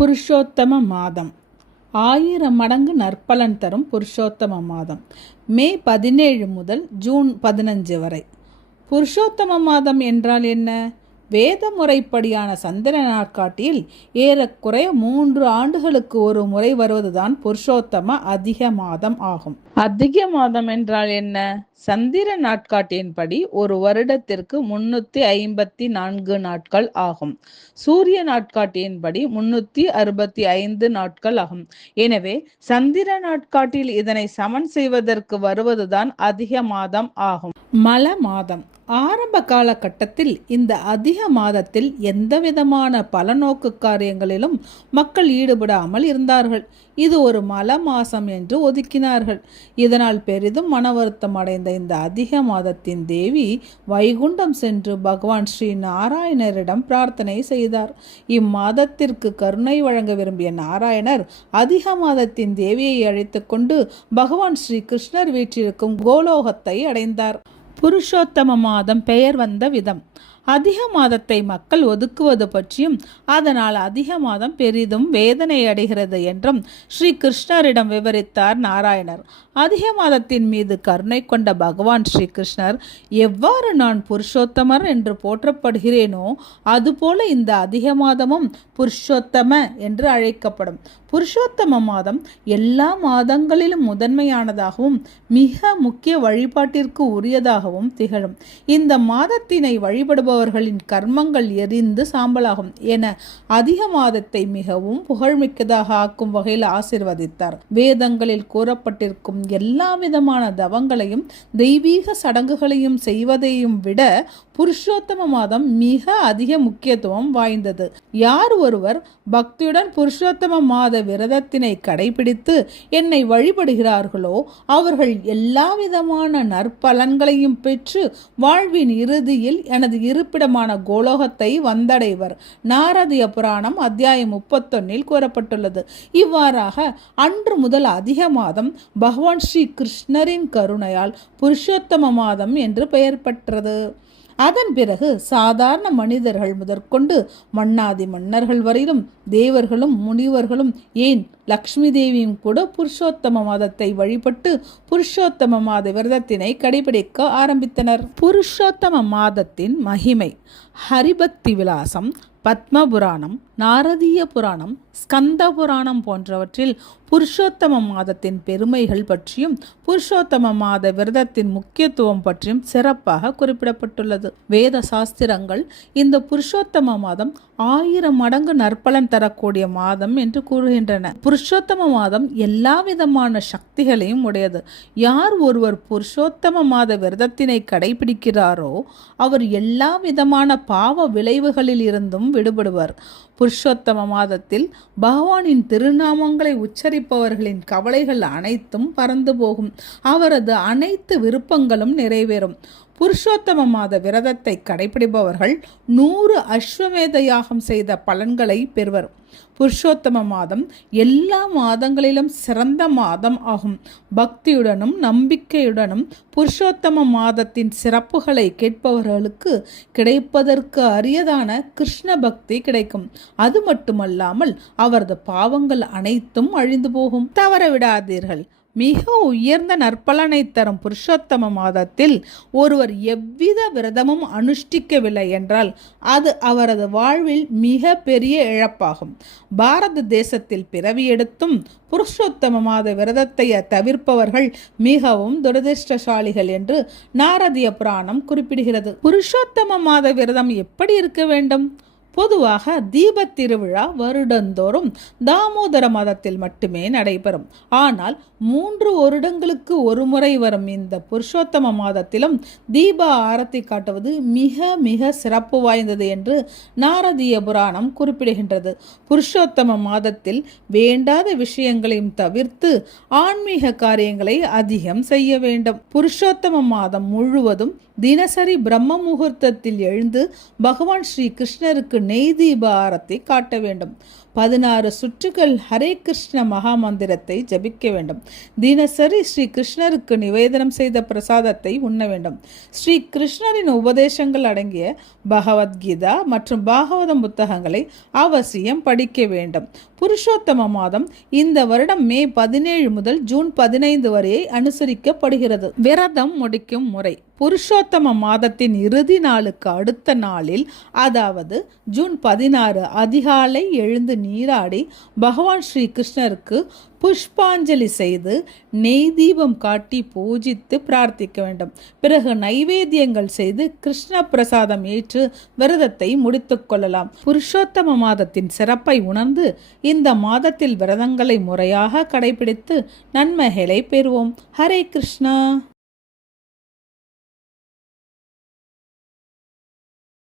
புருஷோத்தம மாதம் 1000 மடங்கு நற்பலன் தரும் புருஷோத்தம மாதம் மே 17 முதல் ஜூன் 15 வரை. புருஷோத்தம மாதம் என்றால் என்ன? வேத முறைப்படியான சந்திர நாட்காட்டியில் ஏறக்குறைய 3 ஆண்டுகளுக்கு ஒரு முறை வருவதுதான் புருஷோத்தம அதிக மாதம் ஆகும். அதிக மாதம் என்றால் என்ன? சந்திர நாட்காட்டியின்படி ஒரு வருடத்திற்கு 354 நாட்கள் ஆகும். சூரிய நாட்காட்டியின்படி 365 நாட்கள் ஆகும். எனவே சந்திர நாட்காட்டில் இதனை சமன் செய்வதற்கு வருவதுதான் அதிக மாதம் ஆகும். மல மாதம் ஆரம்ப காலகட்டத்தில் இந்த அதிக மாதத்தில் எந்தவிதமான பலநோக்கு காரியங்களிலும் மக்கள் ஈடுபடாமல் இருந்தார்கள். இது ஒரு மல மாசம் என்று ஒதுக்கினார்கள். இதனால் பெரிதும் மன வருத்தம் அடைந்த இந்த அதிக மாதத்தின் தேவி வைகுண்டம் சென்று பகவான் ஸ்ரீ நாராயணரிடம் பிரார்த்தனை செய்தார். இம்மாதத்திற்கு கருணை வழங்க விரும்பிய நாராயணர் அதிக மாதத்தின் தேவியை அழைத்து கொண்டு பகவான் ஸ்ரீ கிருஷ்ணர் வீற்றிருக்கும் கோலோகத்தை அடைந்தார். புருஷோத்தம மாதம் பெயர் வந்த விதம். அதிக மாதத்தை மக்கள் ஒதுக்குவது பற்றியும் அதனால் அதிக மாதம் பெரிதும் வேதனை அடைகிறது என்றும் ஸ்ரீ கிருஷ்ணரிடம் விவரித்தார் நாராயணர். அதிக மாதத்தின் மீது கருணை கொண்ட பகவான் ஸ்ரீ கிருஷ்ணர், எவ்வாறு நான் புருஷோத்தமர் என்று போற்றப்படுகிறேனோ அதுபோல இந்த அதிக மாதமும் புருஷோத்தம என்று அழைக்கப்படும். புருஷோத்தம மாதம் எல்லா மாதங்களிலும் முதன்மையானதாகவும் மிக முக்கிய வழிபாட்டிற்கு உரியதாகவும் திகழும். இந்த மாதத்தினை வழிபடுபவர்களின் கர்மங்கள் எரிந்து சாம்பலாகும் என அதிக மாதத்தை மிகவும் புகழ்மிக்கதாக ஆக்கும் வகையில் ஆசீர்வதித்தார். வேதங்களில் கூறப்பட்டிருக்கும் எல்லா விதமான தவங்களையும் தெய்வீக சடங்குகளையும் செய்வதையும் விட புருஷோத்தம மாதம் மிக அதிக முக்கியத்துவம் வாய்ந்தது. யார் ஒருவர் பக்தியுடன் புருஷோத்தம மாத விரதத்தினை கடைபிடித்து என்னை வழிபடுகிறார்களோ அவர்கள் எல்லா விதமான நற்பலன்களையும் பெற்று வாழ்வின் இறுதியில் எனது இருப்பிடமான கோலோகத்தை வந்தடைவர். நாரதிய புராணம் அத்தியாயம் 31 கூறப்பட்டுள்ளது. இவ்வாறாக அன்று முதல் அதிக மாதம் பகவான் ஸ்ரீ கிருஷ்ணரின் கருணையால் புருஷோத்தம மாதம் என்று பெயர் பெற்றது. அதன் பிறகு சாதாரண மனிதர்கள் முதற்கொண்டு மன்னாதி மன்னர்கள் வரையிலும் தேவர்களும் முனிவர்களும் ஏன் லக்ஷ்மி தேவியும் கூட புருஷோத்தம மாதத்தை வழிபட்டு புருஷோத்தம மாத விரதத்தினை கடைபிடிக்க ஆரம்பித்தனர். புருஷோத்தம மாதத்தின் மகிமை. ஹரிபக்தி விலாசம், பத்ம புராணம், நாரதீய புராணம், ஸ்கந்த புராணம் போன்றவற்றில் புருஷோத்தம மாதத்தின் பெருமைகள் பற்றியும் புருஷோத்தம மாத விரதத்தின் முக்கியத்துவம் பற்றியும் சிறப்பாக குறிப்பிடப்பட்டுள்ளது. வேத சாஸ்திரங்கள் இந்த புருஷோத்தம மாதம் 1000 மடங்கு நற்பலன் தரக்கூடிய மாதம் என்று கூறுகின்றன. புருஷோத்தம மாதம் எல்லா விதமான சக்திகளையும் உடையது. யார் ஒருவர் புருஷோத்தம மாத விரதத்தினை கடைபிடிக்கிறாரோ அவர் எல்லா விதமான பாவ விளைவுகளில் இருந்தும் விடுபடுவர். புருஷோத்தம மாதத்தில் பகவானின் திருநாமங்களை உச்சரிப்பவர்களின் கவலைகள் அனைத்தும் பறந்து போகும். அவரது அனைத்து விருப்பங்களும் நிறைவேறும். புருஷோத்தம மாத விரதத்தை கடைபிடிப்பவர்கள் 100 அஸ்வமேத யாகம் செய்த பலன்களை பெறுவர். புருஷோத்தம மாதம் எல்லா மாதங்களிலும் சிறந்த மாதம் ஆகும். பக்தியுடனும் நம்பிக்கையுடனும் புருஷோத்தம மாதத்தின் சிறப்புகளை கேட்பவர்களுக்கு கிடைப்பதற்கு அரியதான கிருஷ்ண பக்தி கிடைக்கும். அது மட்டுமல்லாமல் அவரது பாவங்கள் அனைத்தும் அழிந்து போகும். தவறவிடாதீர்கள். மிக உயர்ந்த நற்பலனை தரும் புருஷோத்தம மாதத்தில் ஒருவர் எவ்வித விரதமும் அனுஷ்டிக்கவில்லை என்றால் அது அவரது வாழ்வில் மிக பெரிய இழப்பாகும். பாரத தேசத்தில் பிறவி எடுத்தும் புருஷோத்தம மாத விரதத்தை தவிர்ப்பவர்கள் மிகவும் துரதிர்ஷ்டசாலிகள் என்று நாரதிய புராணம் குறிப்பிடுகிறது. புருஷோத்தம மாத விரதம் எப்படி இருக்க வேண்டும்? பொதுவாக தீப திருவிழா வருடந்தோறும் தாமோதர மாதத்தில் மட்டுமே நடைபெறும். ஆனால் 3 வருடங்களுக்கு ஒரு முறை வரும் இந்த புருஷோத்தம மாதத்திலும் தீப ஆரத்தி காட்டுவது மிக மிக சிறப்பு வாய்ந்தது என்று நாரதீய புராணம் குறிப்பிடுகின்றது. புருஷோத்தம மாதத்தில் வேண்டாத விஷயங்களையும் தவிர்த்து ஆன்மீக காரியங்களை அதிகம் செய்ய வேண்டும். புருஷோத்தம மாதம் முழுவதும் தினசரி பிரம்ம முகூர்த்தத்தில் எழுந்து பகவான் ஸ்ரீ கிருஷ்ணருக்கு நெய் தீப ஆரத்தி காட்ட வேண்டும். 16 சுற்றுகள் ஹரே கிருஷ்ண மகா மந்திரத்தை ஜபிக்க வேண்டும். தினசரி ஸ்ரீ கிருஷ்ணருக்கு நிவேதனம் செய்த பிரசாதத்தை உண்ண வேண்டும். ஸ்ரீ கிருஷ்ணரின் உபதேசங்கள் அடங்கிய பகவத்கீதா மற்றும் பாகவதம் புத்தகங்களை அவசியம் படிக்க வேண்டும். புருஷோத்தம மாதம் இந்த வருடம் மே 17 முதல் ஜூன் 15 வரையை அனுசரிக்கப்படுகிறது. விரதம் முடிக்கும் முறை: புருஷோத்தம மாதத்தின் இறுதி நாளுக்கு அடுத்த நாளில், அதாவது ஜூன் 16 அதிகாலை எழுந்து நீராடி பகவான் ஸ்ரீ கிருஷ்ணருக்கு புஷ்பாஞ்சலி செய்து நெய் தீபம் காட்டி பூஜித்து பிரார்த்திக்க வேண்டும். பிறகு நைவேத்தியங்கள் செய்து கிருஷ்ண பிரசாதம் ஏற்று விரதத்தை முடித்துக் கொள்ளலாம். புருஷோத்தம மாதத்தின் சிறப்பை உணர்ந்து இந்த மாதத்தில் விரதங்களை முறையாக கடைபிடித்து நன்மைகளை பெறுவோம். ஹரே கிருஷ்ணா.